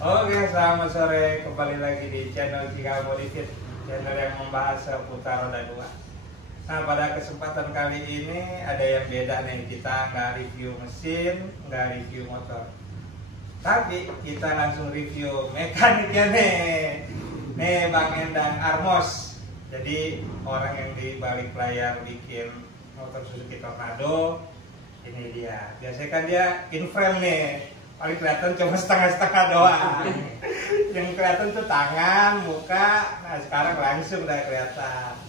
Oke, selamat sore. Kembali lagi di channel Cikal Modified, channel yang membahas seputar roda dua. Nah, pada kesempatan kali ini ada yang beda nih. Kita nggak review mesin, nggak review motor, tapi kita langsung review mekaniknya nih. Nih Bang Endang Armos. Jadi orang yang di balik layar bikin motor Suzuki Tornado. Ini dia. Biasanya kan dia in frame nih. Paling kelihatan cuma setengah-setengah doang. Yang kelihatan tuh tangan, muka. Nah sekarang langsung udah kelihatan.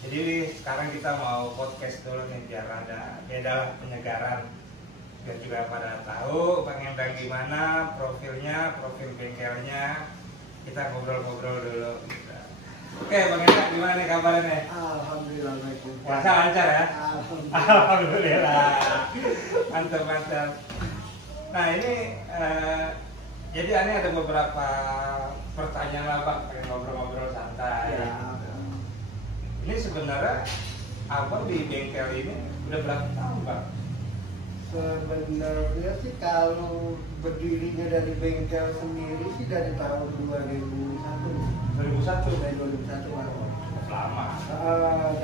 Jadi sekarang kita mau podcast dulu nih biar ada beda penyegaran. Biar juga pada tahu Bang Endang gimana profilnya, profil bengkelnya. Kita ngobrol-ngobrol dulu. Gitu. Oke Bang Endang gimana nih kabarnya? Alhamdulillah baik. Puasa lancar ya? Alhamdulillah. Mantap. Nah ini jadi aneh ada beberapa pertanyaan lah Bang, pengen ngobrol-ngobrol santai. Ya. Ini sebenarnya Abang di bengkel ini udah berapa tahun Bang? Sebenarnya sih kalau berdirinya dari bengkel sendiri sih dari tahun 2001. 2001? Dari 2001 Pak. Lama.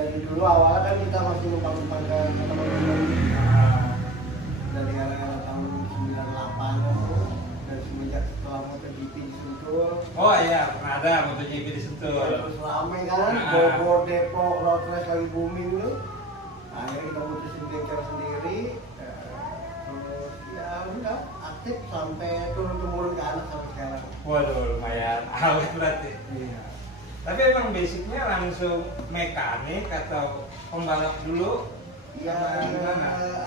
Dari dulu awalnya kan kita masih numpang-numpang ke teman-teman. Dari era tahun 98 itu, dan semenjak setelah MotoGP di Sentul. Oh iya, pernah ada MotoGP di Sentul. Terus ramai kan, Bogor, Depok, road race lagi booming tuh. Akhirnya kita putusin bengkel sendiri. Terus ya udah aktif sampai turun-temurun ke anak sampai sekarang. Waduh, lumayan awet berarti. Iya. Tapi emang basicnya langsung mekanik atau pembalap dulu? Ya,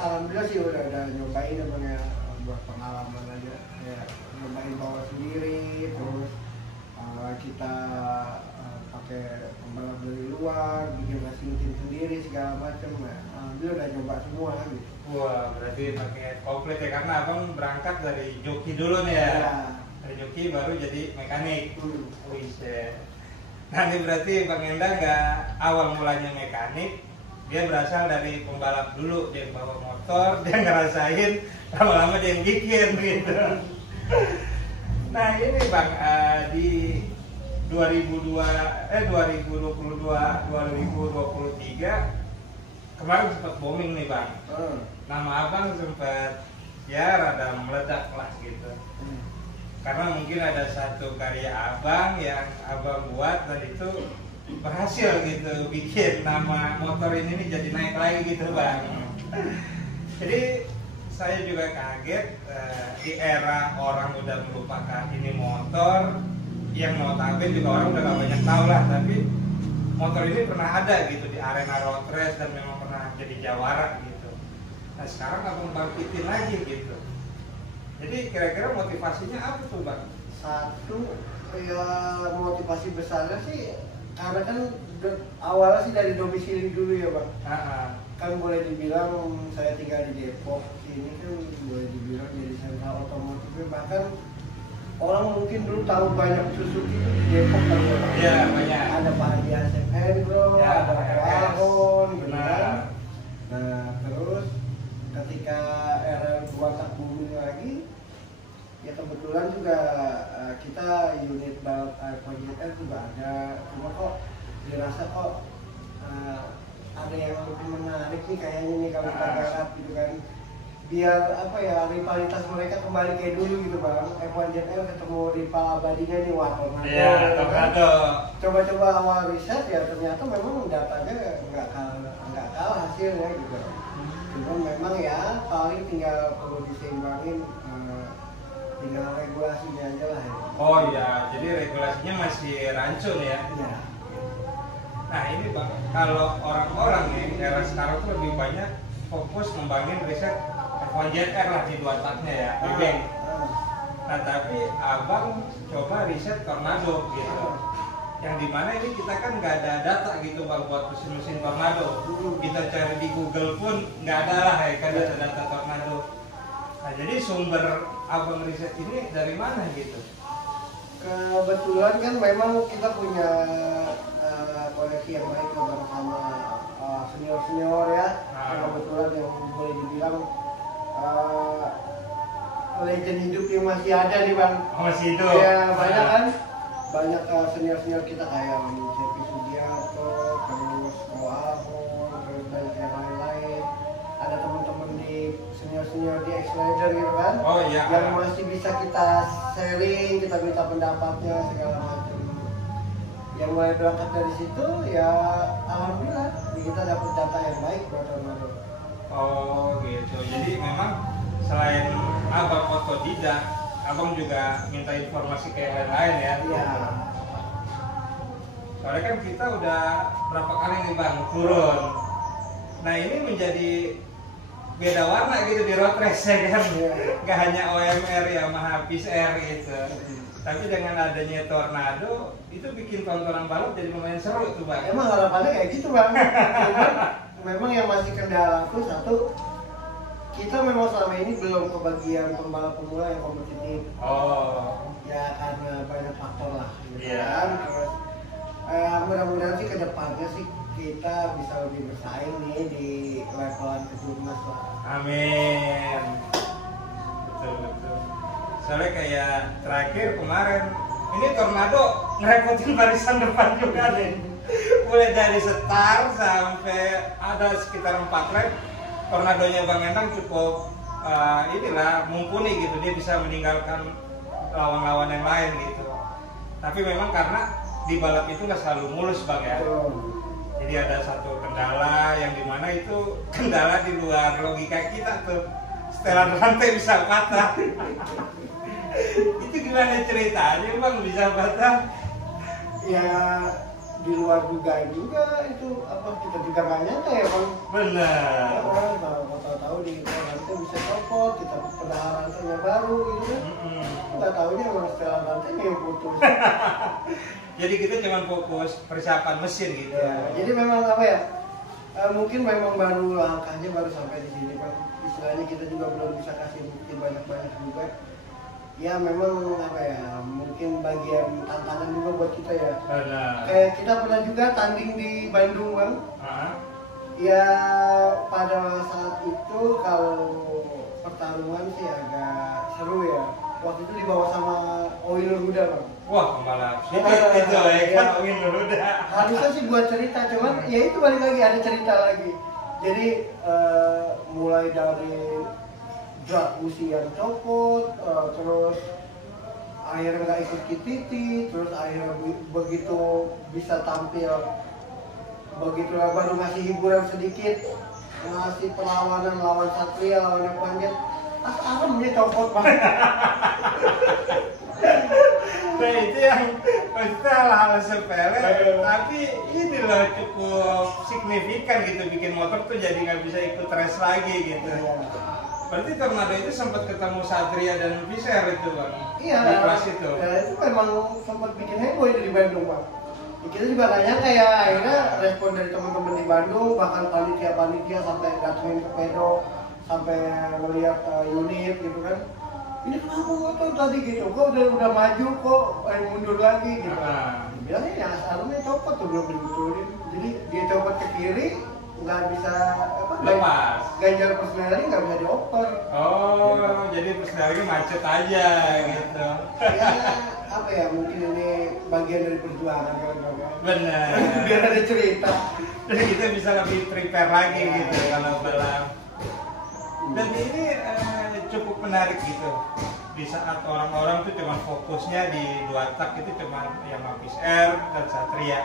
alhamdulillah sih udah nyobain namanya buat pengalaman aja. Ya, nyobain bawa sendiri, terus kita pakai pembalap dari luar, bikin racing team sendiri segala macam. Nah, alhamdulillah udah nyoba semua gitu. Wah, berarti pakai komplit ya, karena abang berangkat dari joki dulu nih ya. Ya. Dari joki baru jadi mekanik. Wih, nah ini berarti Bang Endang nggak awal mulanya mekanik, dia berasal dari pembalap dulu, dia bawa motor, dia ngerasain, lama-lama dia yang bikin gitu. Nah ini Bang, di 2022, 2023 kemarin sempat booming nih Bang. Nama abang sempat ya rada meledak lah gitu. Karena mungkin ada satu karya abang yang abang buat dan itu berhasil gitu bikin nama motor ini nih jadi naik lagi gitu Bang. Jadi saya juga kaget di era orang udah melupakan ini motor, yang notabene juga orang udah gak banyak tahu lah, tapi motor ini pernah ada gitu di arena road race dan memang pernah jadi jawara gitu. Nah sekarang abang bangkitin lagi gitu. Jadi kira-kira motivasinya apa tuh Bang? Satu ya motivasi besarnya sih karena kan awalnya sih dari domisili dulu ya Bang. Kan boleh dibilang saya tinggal di Depok, ini kan boleh dibilang jadi sentral otomotifnya, bahkan orang mungkin dulu tahu banyak Suzuki itu di Depok kan ya Bang. Iya banyak. Ada Pak Haji Asep Hendro, Ya, ada Ahon, gitu benar. kan. Nah terus ketika era buatan booming lagi, ya kebetulan juga kita unit balap Pajero juga ada, cuma kok dirasa kok ada yang lebih menarik nih kayaknya nih kalau kita garap gitu kan, biar apa ya rivalitas mereka kembali kayak dulu gitu Bang. F1ZR ketemu rival abadinya nih, wah Tornado. Iya, Tornado. Coba-coba awal riset ya ternyata memang datanya nggak kalah hasilnya gitu. Cuma memang ya paling tinggal perlu diseimbangin, tinggal regulasinya aja lah ya. Oh iya, jadi regulasinya masih rancun ya. Iya. Nah ini Bang, kalau orang-orang nih era sekarang tuh lebih banyak fokus ngembangin riset F1ZR lah di dua taknya ya, bebek. Nah tapi abang coba riset Tornado gitu. Yang dimana ini kita kan nggak ada data gitu Bang buat mesin-mesin Tornado. Kita cari di Google pun nggak ada lah ya kan data Tornado. Nah jadi sumber abang riset ini dari mana gitu? Kebetulan kan memang kita punya koneksi yang baik bersama senior-senior ya. Kebetulan yang boleh dibilang legend hidup yang masih ada nih bang. Masih hidup. Ya banyak kan, banyak senior kita kayak Cepi Sugiarto, terus Ko Aho, terus banyak yang lain-lain. Ada teman-teman di senior di X-Rider gitu kan, Oh iya. yang masih bisa kita sharing, kita minta pendapatnya segala macam. Yang mulai berangkat dari situ ya alhamdulillah kita dapat data yang baik buat Tornado. Oh gitu. Jadi memang selain abang otodidak, abang juga minta informasi ke yang lain-lain ya. Iya. Soalnya kan kita udah berapa kali nih bang turun. Nah ini menjadi beda warna gitu di road race ya kan. Gak hanya OMR Yamaha Peace Air gitu. Tapi dengan adanya Tornado itu bikin tontonan balap jadi lumayan seru tuh bang. Emang harapannya kayak gitu bang. Memang yang masih kendala aku satu, kita memang selama ini belum kebagian pembalap pemula yang kompetitif. Oh. Ya karena banyak faktor lah. Gitu Iya. kan. Terus mudah-mudahan sih kedepannya sih kita bisa lebih bersaing nih di levelan kejurnas lah. Amin. Betul. Soalnya kayak terakhir kemarin ini Tornado ngerepotin barisan depan juga nih. Mulai dari start sampai ada sekitar 4 lap, Tornadonya Bang Endang cukup inilah mumpuni gitu, dia bisa meninggalkan lawan-lawan yang lain gitu. Tapi memang karena di balap itu nggak selalu mulus Bang ya. Jadi ada satu kendala yang dimana itu kendala di luar logika kita tuh. Setelan rantai bisa patah. Itu gimana ceritanya Bang bisa patah? Ya di luar dugaan juga itu apa kita juga nggak nyangka ya bang. Benar. Kalau tahu di rantai bisa copot, kita pedahan rantainya baru gitu kan. Nggak tahunya emang setelan rantainya yang putus. Jadi kita cuma fokus persiapan mesin gitu. Ya, jadi memang apa ya? Mungkin memang baru langkahnya baru sampai di sini bang. Istilahnya kita juga belum bisa kasih bukti banyak-banyak juga. Ya memang apa ya? Mungkin bagian tantangan juga buat kita ya. Benar. Kayak kita pernah juga tanding di Bandung bang. Ya pada saat itu kalau pertarungan sih agak seru ya. Waktu itu dibawa sama Owi Nurhuda bang. Wah pembalap itu ya kan Owi Nurhuda. Harusnya sih buat cerita, cuman ya itu balik lagi ada cerita lagi. Jadi mulai dari drag busi yang copot, terus akhirnya nggak ikut KTT, terus akhirnya begitu bisa tampil, begitu baru ngasih hiburan sedikit, ngasih perlawanan lawan Satria, lawan yang panjat, asamnya copot banget. Nah itu yang maksudnya hal-hal sepele, tapi ini loh cukup signifikan gitu bikin motor tuh jadi nggak bisa ikut race lagi gitu. Berarti Tornado itu sempat ketemu Satria dan Viser itu bang? Iya. Di kelas itu? Ya itu memang sempat bikin heboh itu di Bandung bang. Ya, kita juga nggak nyangka ya, akhirnya respon dari teman-teman di Bandung, bahkan panitia sampai datengin ke Pedro, sampai melihat unit gitu kan. Ini kenapa motor tadi gitu, kok udah maju kok mundur lagi gitu. Bilangnya ya asalnya copot tuh belum dibetulin. Jadi dia copot ke kiri, nggak bisa apa lepas. Ganjal persneling nggak bisa dioper. Oh, gitu. Jadi persneling macet aja gitu. Ya apa ya, mungkin ini bagian dari perjuangan kan bang. Benar. Biar ada cerita. Jadi kita bisa lebih prepare lagi gitu kalau balap. Dan ini cukup menarik gitu. Di saat orang-orang tuh cuma fokusnya di 2 tak itu cuma Yamaha Peace Air dan Satria.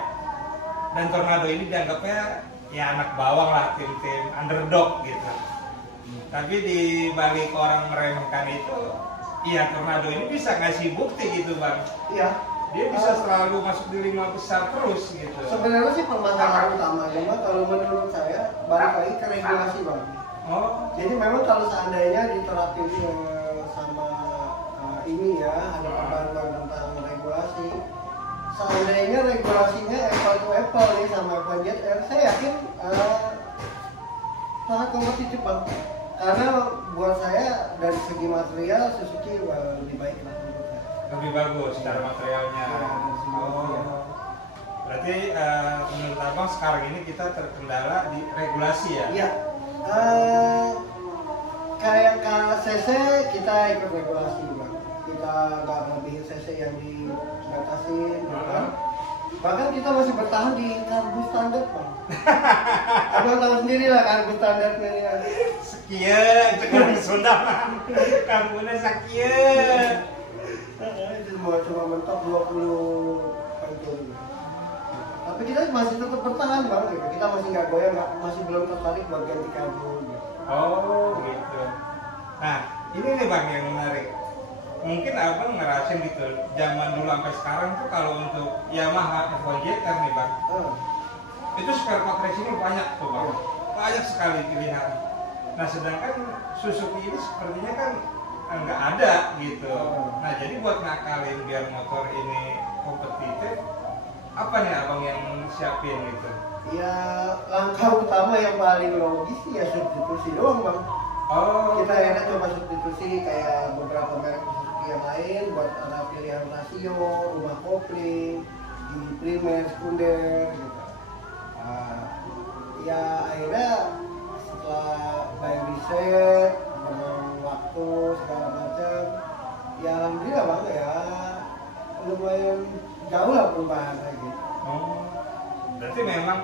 Dan Tornado ini dianggapnya ya anak bawang lah, tim-tim underdog gitu. Tapi di balik orang meremehkan itu, iya Tornado ini bisa ngasih bukti gitu bang. Iya. Dia bisa selalu masuk di 5 besar terus gitu. Sebenarnya sih permasalahan utamanya kalau menurut saya balik lagi ke regulasi bang. Oh. Jadi memang kalau seandainya diterapin sama ini ya, ada pembaruan tentang regulasi. Seandainya regulasinya apple to apple nih sama F1ZR, saya yakin sangat kompetitif bang. Karena buat saya dari segi material Suzuki lebih baik lah menurut saya. Lebih bagus secara materialnya. Berarti menurut abang sekarang ini kita terkendala di regulasi ya? Iya. kayak KCC kita ikut regulasi bang, kita nggak melebihin CC yang dibatasin, kan? Bahkan kita masih bertahan di karbu standar bang. Abang tahu sendiri lah karbu standarnya ya. Sekian, sekarang Sunda kampungnya sekian. Itu cuma mentok 20 pantul. Tapi kita masih tetap bertahan bang, gitu. Kita masih nggak goyang, masih belum tertarik buat ganti karbu. Gitu. Oh gitu. Nah ini nih bang yang menarik. Mungkin abang ngerasain gitu, zaman dulu sampai sekarang tuh kalau untuk Yamaha F1 nih bang, itu spare part racingnya banyak tuh bang, banyak sekali pilihan. Nah sedangkan Suzuki ini sepertinya kan nggak ada gitu. Nah jadi buat ngakalin biar motor ini kompetitif, apa nih abang yang siapin gitu? Ya langkah utama yang paling logis ya substitusi doang bang. Oh. Kita akhirnya coba substitusi kayak beberapa merek Suzuki yang lain buat ada pilihan rasio, rumah kopling, di primer, sekunder gitu. Ya akhirnya setelah banyak riset dengan waktu segala macam, ya alhamdulillah bang ya lumayan jauh lah perubahan lagi. Oh, berarti memang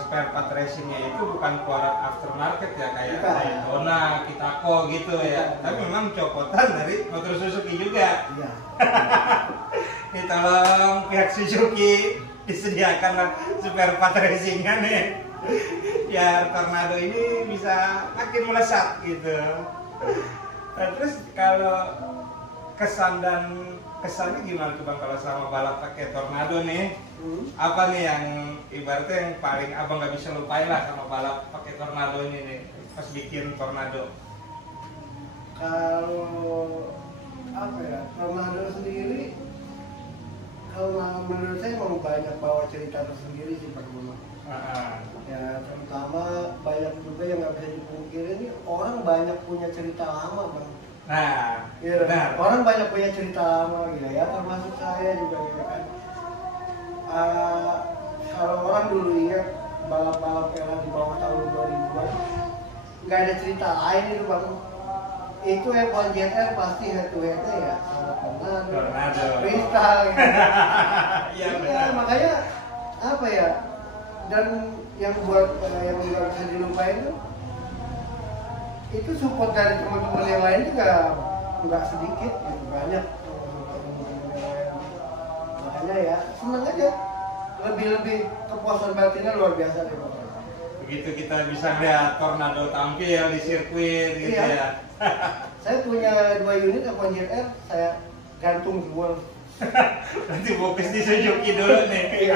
spare part racingnya itu bukan keluaran aftermarket ya kayak Daytona, Kitako gitu ya, tapi memang copotan dari motor Suzuki juga. Iya. Ini tolong pihak Suzuki disediakan spare part racingnya nih, biar Tornado ini bisa makin melesat gitu. Nah, terus kalau kesannya gimana tuh bang kalau sama balap pakai Tornado nih? Apa nih yang ibaratnya yang paling abang nggak bisa lupain lah sama balap pakai Tornado ini nih pas bikin Tornado? Kalau apa ya, Tornado sendiri kalau menurut saya mau banyak bawa cerita tersendiri sih Pak Guna. Ya terutama banyak juga yang nggak bisa dipungkiri nih, orang banyak punya cerita lama bang. Nah, ya, benar. Orang banyak punya cerita lama gitu ya, termasuk saya juga gitu kan. Kalau orang dulu ingat balap-balap era di bawah tahun 2000-an, nggak ada cerita lain itu bang. Itu F1 GTR pasti head to headnya ya sama Tornado, Crystal gitu. Ya, makanya apa ya, dan yang buat yang nggak bisa dilupain tuh itu support dari teman-teman yang lain juga nggak sedikit gitu, banyak teman-teman yang lain. Makanya ya seneng aja, lebih kepuasan batinnya luar biasa deh Bapak. Begitu kita bisa lihat Tornado tampil di sirkuit gitu ya. Saya punya 2 unit F1 GTR, saya gantung semua. Nanti fokus di Suzuki dulu nih.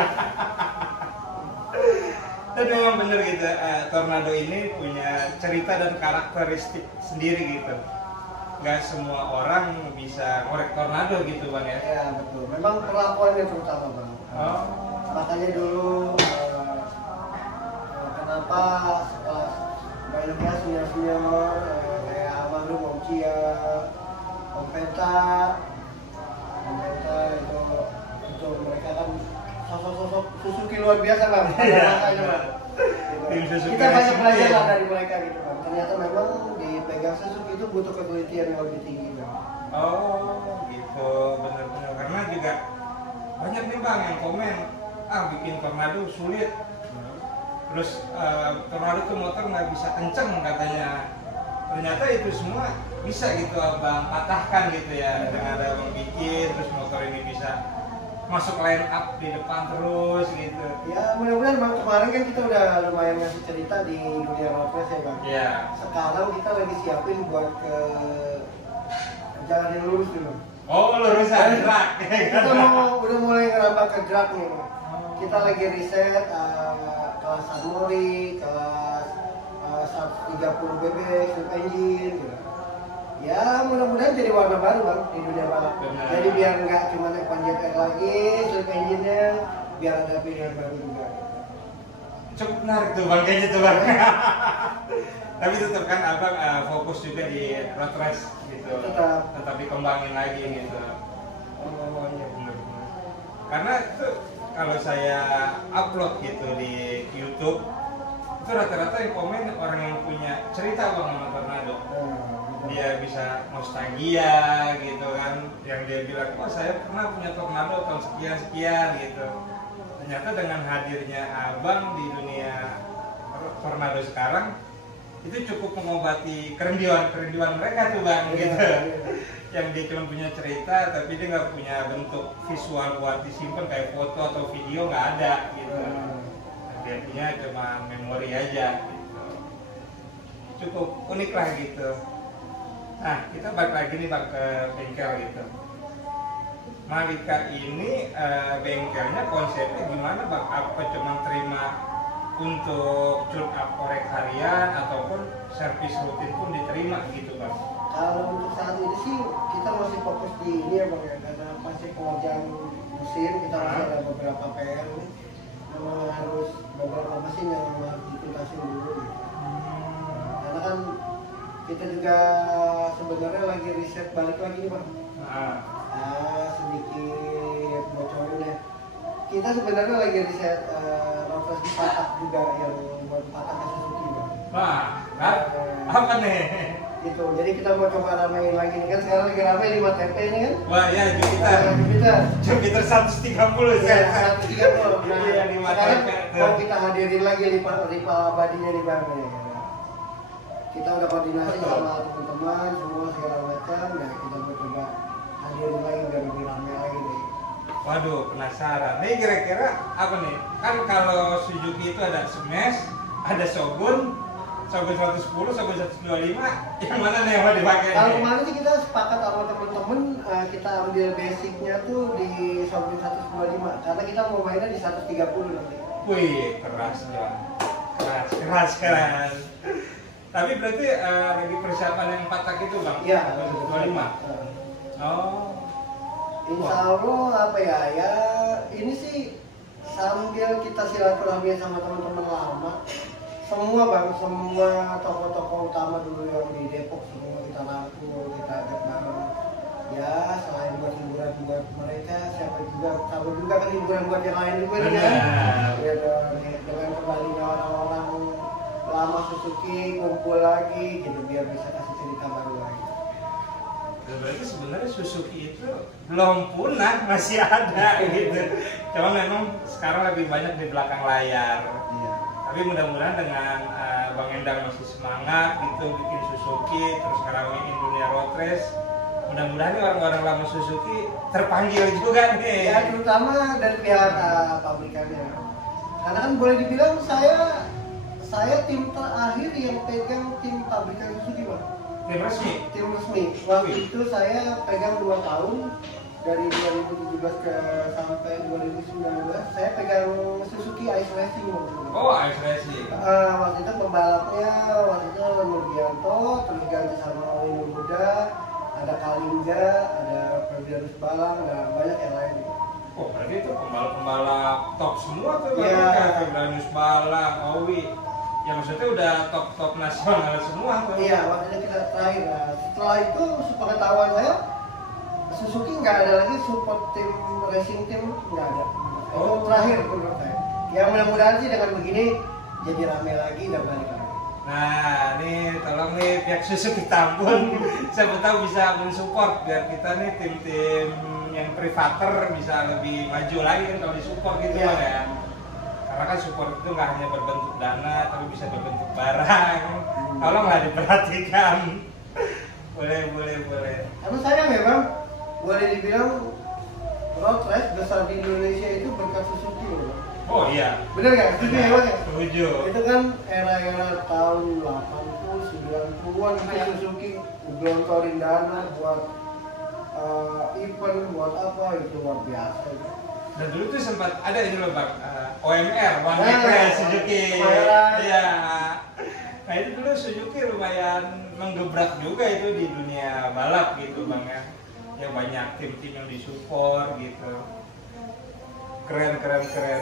Dan memang bener gitu, Tornado ini punya cerita dan karakteristik sendiri gitu. Gak semua orang bisa ngorek Tornado gitu bang ya? Ya betul, memang perlakuannya terutama bang. Makanya dulu kenapa setelah banyaknya senior-senior kayak Amadou, Om Cia, Om Penta itu mereka kan sosok-sosok Suzuki luar biasa bang. Kita banyak belajar lah dari mereka gitu bang. Ternyata memang dipegang Suzuki itu butuh ketelitian yang lebih tinggi bang. Oh gitu, benar-benar. Karena juga banyak nih bang yang komen, bikin Tornado sulit. Terus Tornado tuh motor nggak bisa kenceng katanya. Ternyata itu semua bisa gitu abang patahkan gitu ya, dengan ada abang bikin, terus motor ini bisa masuk line up di depan terus gitu. Ya mudah-mudahan bang, kemarin kan kita udah lumayan ngasih cerita di dunia road race ya bang. Iya. Sekarang kita lagi siapin buat ke jalan yang lurus dulu. Oh lurusan drag. Kita udah mulai ngerambah ke drag nih. Kita lagi riset kelas Sunmori, kelas 130 BB, slip engine gitu. Ya mudah-mudahan jadi warna baru bang di dunia balap. Jadi biar nggak cuma F1 GTR lagi, slip engine-nya biar ada pilihan baru juga. Cukup menarik tuh bang, kayaknya tuh bang. Tapi tetap kan abang fokus juga di road race gitu. Tetap dikembangin lagi gitu. Karena itu kalau saya upload gitu di YouTube, itu rata-rata yang komen orang yang punya cerita bang sama Tornado. dia bisa nostalgia gitu kan, yang dia bilang, oh saya pernah punya Tornado tahun sekian gitu. Ternyata dengan hadirnya abang di dunia Tornado sekarang itu cukup mengobati kerinduan mereka tuh bang gitu. Yang dia cuma punya cerita tapi dia nggak punya bentuk visual buat disimpan kayak foto atau video, nggak ada gitu. Dia punya cuma memori aja gitu. Cukup unik lah gitu. Nah kita balik lagi nih bang ke bengkel gitu. Malika ini bengkelnya konsepnya gimana bang? Apa cuma terima untuk tune up korek harian ataupun servis rutin pun diterima gitu bang? Kalau untuk saat ini sih kita masih fokus di ini ya bang ya, karena masih pengerjaan musim, kita masih ada beberapa PR nih, memang harus beberapa mesin yang harus dituntasin dulu gitu. Karena kan kita juga sebenarnya lagi riset balik lagi nih bang. Sedikit bocorin ya. Kita sebenarnya lagi riset rotas di patak juga yang buat pataknya Suzuki bang. Wah, apa nih? Gitu, jadi kita mau coba ramein lagi nih kan, sekarang lagi rame 5 TP ini kan. Wah ya Jupiter 130 ya, 130. Nah, iya, 5 sekarang TP mau kita hadirin lagi ripa abadinya di bang nih. Kita udah koordinasi sama teman-teman semua segala macam, nah kita mau coba hadirin lagi biar lebih rame lagi nih. Waduh, penasaran. Nih kira-kira apa nih? Kan kalau Suzuki itu ada Smash, ada Shogun 110, Shogun 125, yang mana nih yang mau dipakai? Kalau kemarin sih kita sepakat sama temen-temen, kita ambil basicnya tuh di Shogun 125 karena kita mau mainnya di 130 nanti. Wih, keras John. Keras. Tapi berarti lagi persiapan yang patak itu bang? Iya. 125? Oh. Insya Allah apa ya, ini sih sambil kita silaturahmi sama teman-teman lama. Semua bang, semua toko-toko utama dulu yang di Depok semua kita rangkul, kita ajak bareng. Ya selain buat hiburan buat mereka, sama juga kan hiburan buat yang lain juga nih kan. Ya dengan kembalinya orang-orang lama Suzuki kumpul lagi gitu biar bisa kasih cerita baru lagi. Berarti sebenarnya Suzuki itu belum punah, masih ada gitu. Cuma memang sekarang lebih banyak di belakang layar. Iya. Tapi mudah-mudahan dengan Bang Endang masih semangat gitu bikin Suzuki, terus ngarahin dunia road race, mudah-mudahan nih orang-orang lama Suzuki terpanggil juga nih. Ya terutama dari pihak pabrikannya. Karena kan boleh dibilang saya tim terakhir yang pegang tim pabrikan Suzuki bang. Tim resmi. Waktu itu saya pegang 2 tahun dari 2017 sampai 2019 saya pegang Suzuki Ice Racing waktu itu. Oh, Ice Racing. Waktu itu pembalapnya waktu itu Nurgianto, terus ganti sama Oli Muda, ada Kalingga, ada Ferdianus Balang, dan banyak yang lain. Oh, berarti itu pembalap top semua tuh ya. Kayak Ferdianus Balang, Owi. Yang maksudnya udah top nasional semua tuh. Iya, waktu itu kita terakhir. Nah, setelah itu sepengetahuan saya Suzuki nggak ada lagi support tim racing team, nggak ada. Itu terakhir menurut saya. Ya mudah-mudahan sih dengan begini jadi rame lagi dan balik lagi. Nah, nih tolong nih pihak Suzuki tampun, siapa tahu bisa mensupport biar kita nih tim-tim yang privater bisa lebih maju lagi kan kalau disupport gitu ya. Karena kan support itu nggak hanya berbentuk dana, tapi bisa berbentuk barang. Tolonglah diperhatikan. Boleh. Karena sayang ya bang, boleh dibilang road race besar di Indonesia itu berkat Suzuki loh bang. Oh iya. Bener nggak? Setuju ya bang ya? Setuju. Itu kan era-era tahun 80, 90-an itu Suzuki gelontorin dana buat event, buat apa, itu luar biasa. Dan dulu tuh sempat ada ini loh bang, OMR, One Week Race Suzuki. Iya. Nah itu dulu Suzuki lumayan menggebrak juga itu di dunia balap gitu bang ya. Yang banyak tim-tim yang disupport gitu. Keren.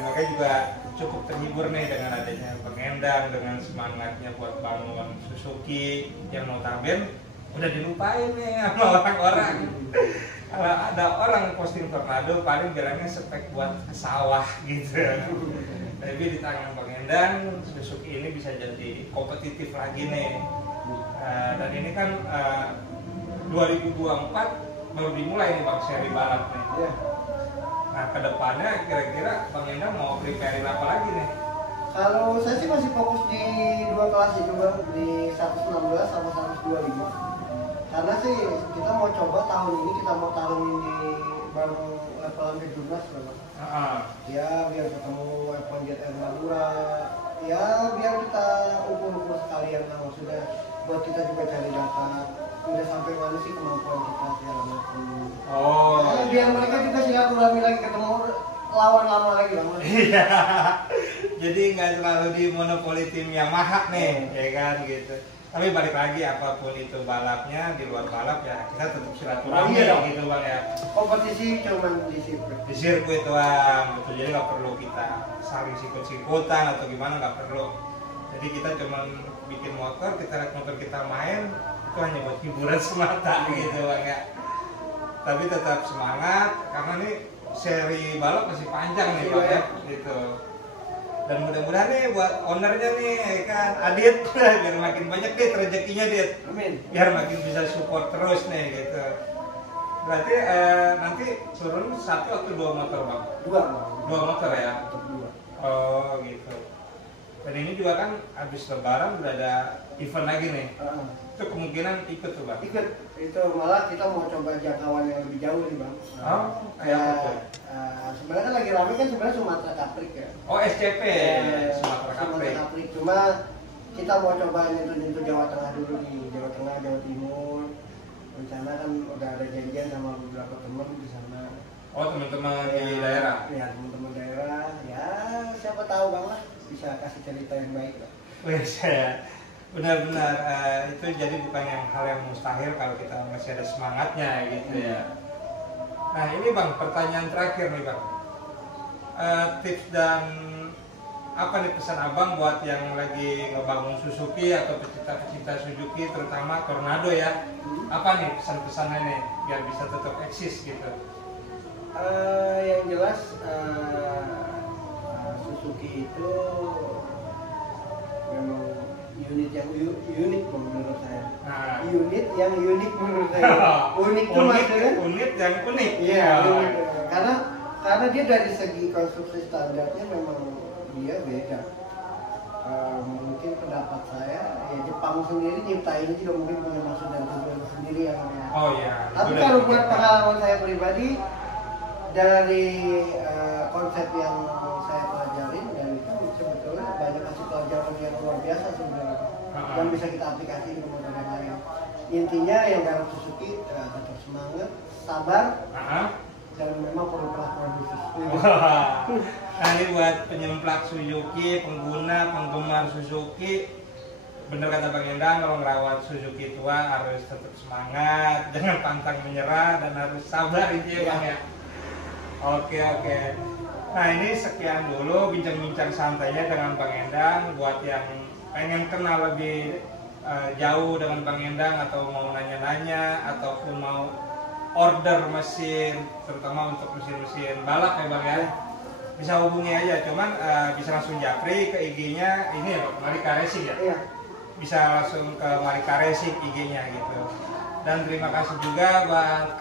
Makanya juga cukup terhibur nih dengan adanya Bang Endang, dengan semangatnya buat bangun Suzuki yang notabene udah dilupain nih sama orang-orang. Kalau ada orang posting Tornado paling bilangnya spek buat sawah gitu. Tapi di tangan Bang Endang, Suzuki ini bisa jadi kompetitif lagi nih. Dan ini kan 2024 baru dimulai nih Bang seri balap nih. Iya. Nah kedepannya kira-kira Bang Endang mau preparein apa lagi nih? Kalau saya sih masih fokus di dua kelas itu Bang, di 116 sama 125. Karena sih kita mau coba tahun ini kita mau taruhin di baru levelan ke-17 Bang. Ya biar ketemu F1 JR Madura. Ya biar kita ukur-ukur sekalian lah, maksudnya buat kita juga cari data udah sampai mana sih kemampuan kita segala macam. Oh. Biar mereka juga silaturahmi lagi, ketemu lawan lama lagi Bang. Iya. Jadi nggak selalu di monopoli tim Yamaha nih, ya kan gitu. Tapi balik lagi apapun itu balapnya, di luar balap ya kita tetap silaturahmi gitu Bang ya. Kompetisi cuma di sirkuit. Di sirkuit Bang, betul. Jadi nggak perlu kita saling sikut-sikutan atau gimana, nggak perlu. Jadi kita cuma bikin motor, kita lihat motor kita main, itu hanya buat hiburan semata gitu Bang ya. Tapi tetap semangat karena nih seri balap masih panjang nih Bang ya, gitu. Dan mudah-mudahan nih buat ownernya nih ya kan Adit biar makin banyak deh rezekinya Dit. Amin. Biar makin bisa support terus nih gitu. Berarti nanti turun 1 atau 2 motor Bang? 2 Bang. 2 motor ya? 2. Oh gitu. Dan ini juga kan habis lebaran udah ada event lagi nih. Itu kemungkinan ikut tuh Bang? Ikut. Itu malah kita mau coba jangkauan yang lebih jauh nih Bang. Oh, kayak apa tuh? Sebenarnya kan lagi rame kan sebenarnya Sumatera Caprik ya. Oh SCP, Sumatera Caprik. Cuma kita mau coba nyentuh Jawa Tengah dulu nih, Jawa Tengah, Jawa Timur. Rencana kan udah ada janjian sama beberapa teman di sana. Oh teman-teman di daerah? Ya teman-teman daerah. Ya siapa tahu Bang lah bisa kasih cerita yang baik lah. Wih saya benar-benar itu jadi bukan yang hal yang mustahil kalau kita masih ada semangatnya gitu ya. Nah ini Bang pertanyaan terakhir nih Bang. Tips dan apa nih pesan Abang buat yang lagi ngebangun Suzuki atau pecinta-pecinta Suzuki terutama Tornado ya. Apa nih pesan-pesannya nih biar bisa tetap eksis gitu? Yang jelas Suzuki itu memang unit yang unik menurut saya. Nah, Unit yang unik menurut saya. Unik itu maksudnya? Unit yang unik. Iya, unik. Karena dia dari segi konstruksi standarnya memang dia beda. Mungkin pendapat saya, ya Jepang sendiri nyiptain juga mungkin punya maksud dan tujuan sendiri ya. Oh iya. Tapi kalau buat pengalaman saya pribadi dari konsep yang saya pelajarin dan itu sebetulnya banyak kasih pelajaran yang luar biasa sebenarnya yang bisa kita aplikasikan ke motor yang lain. Intinya yang dalam Suzuki tetap semangat, sabar, dan memang perlu perlakuan khusus. Nah ini buat penyemplak Suzuki, pengguna, penggemar Suzuki, bener kata Bang Endang, kalau ngerawat Suzuki tua harus tetap semangat, jangan pantang menyerah dan harus sabar intinya Bang ya. Oke. Nah ini sekian dulu bincang-bincang santainya dengan Bang Endang. Buat yang pengen kenal lebih jauh dengan Bang Endang atau mau nanya-nanya ataupun mau order mesin, terutama untuk mesin-mesin balap ya Bang ya, bisa hubungi aja. Cuman bisa langsung japri ke IG-nya ini ya Marika Racing ya. Iya. Bisa langsung ke Marika Racing IG-nya gitu. Dan terima kasih juga buat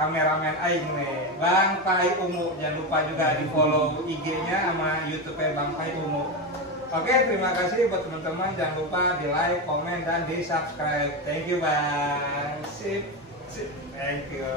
kameramen Aing nih, Bang Pai Ungu. Jangan lupa juga di follow IG-nya sama YouTube-nya Bang Pai Ungu. Oke, terima kasih buat teman-teman. Jangan lupa di like, komen, dan di subscribe. Thank you Bang. Sip. Thank you.